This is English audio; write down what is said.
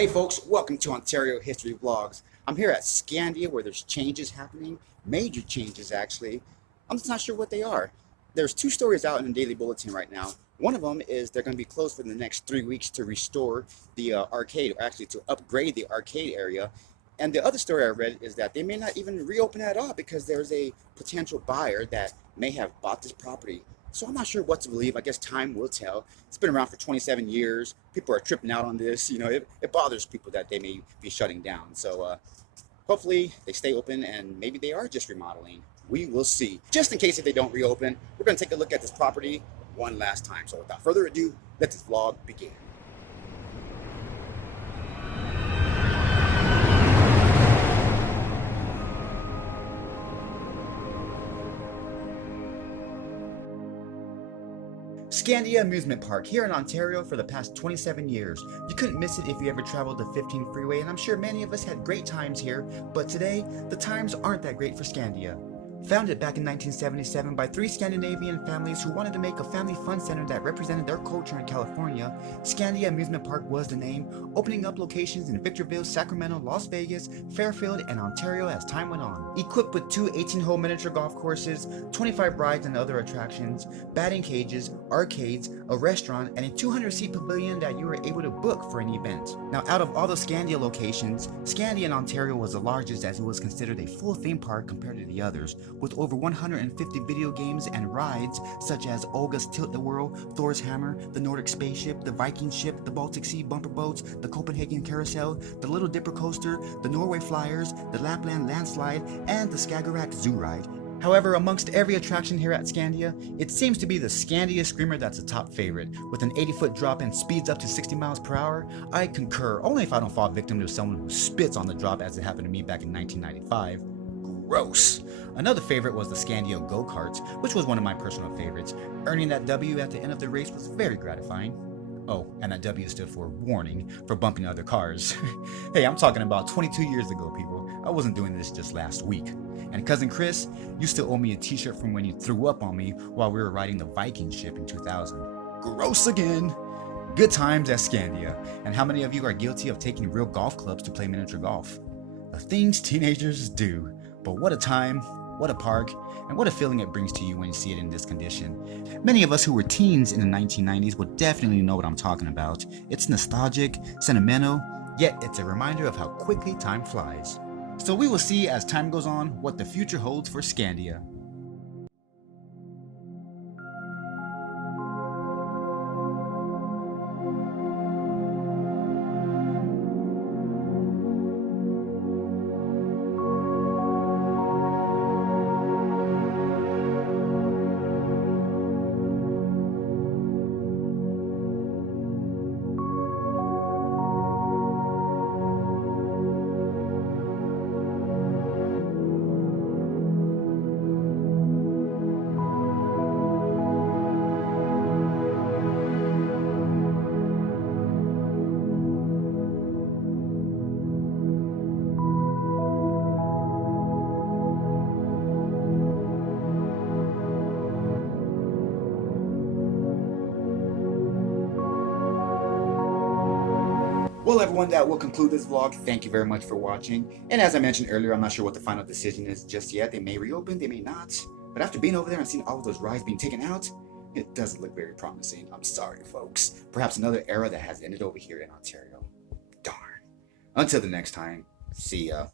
Hey folks, welcome to Ontario History Vlogs. I'm here at Scandia where there's changes happening, major changes actually. I'm just not sure what they are. There's two stories out in the Daily Bulletin right now. One of them is they're going to be closed for the next 3 weeks to restore the arcade, or actually to upgrade the arcade area. And the other story I read is that they may not even reopen at all because there's a potential buyer that may have bought this property. So I'm not sure what to believe. I guess time will tell. It's been around for 27 years. People are tripping out on this. It bothers people that they may be shutting down. So hopefully they stay open and maybe they are just remodeling. We will see. Just in case if they don't reopen, we're going to take a look at this property one last time. So without further ado, let this vlog begin. Scandia Amusement Park here in Ontario for the past 27 years. You couldn't miss it if you ever traveled the 15 freeway, and I'm sure many of us had great times here, but today, the times aren't that great for Scandia. Founded back in 1977 by 3 Scandinavian families who wanted to make a family fun center that represented their culture in California, Scandia Amusement Park was the name, opening up locations in Victorville, Sacramento, Las Vegas, Fairfield, and Ontario as time went on. Equipped with 2 18-hole miniature golf courses, 25 rides and other attractions, batting cages, arcades, a restaurant, and a 200-seat pavilion that you were able to book for an event. Now, out of all the Scandia locations, Scandia in Ontario was the largest as it was considered a full theme park compared to the others, with over 150 video games and rides such as Olga's Tilt-A-Whirl, Thor's Hammer, the Nordic Spaceship, the Viking Ship, the Baltic Sea Bumper Boats, the Copenhagen Carousel, the Little Dipper Coaster, the Norway Flyers, the Lapland Landslide, and the Skagerrak Zoo Ride. However, amongst every attraction here at Scandia, it seems to be the Scandia Screamer that's a top favorite. With an 80-foot drop and speeds up to 60 miles per hour, I concur, only if I don't fall victim to someone who spits on the drop as it happened to me back in 1995. Gross. Another favorite was the Scandia Go-Karts, which was one of my personal favorites. Earning that W at the end of the race was very gratifying. Oh, and that W stood for warning for bumping other cars. Hey, I'm talking about 22 years ago, people. I wasn't doing this just last week. And Cousin Chris, you still owe me a t-shirt from when you threw up on me while we were riding the Viking ship in 2000. Gross again. Good times at Scandia. And how many of you are guilty of taking real golf clubs to play miniature golf? The things teenagers do. But what a time, what a park, and what a feeling it brings to you when you see it in this condition. Many of us who were teens in the 1990s would definitely know what I'm talking about. It's nostalgic, sentimental, yet it's a reminder of how quickly time flies. So we will see as time goes on what the future holds for Scandia. Well, everyone, that will conclude this vlog. Thank you very much for watching. And as I mentioned earlier, I'm not sure what the final decision is just yet. They may reopen, they may not. But after being over there and seeing all of those rides being taken out, it doesn't look very promising. I'm sorry, folks. Perhaps another era that has ended over here in Ontario. Darn. Until the next time, see ya.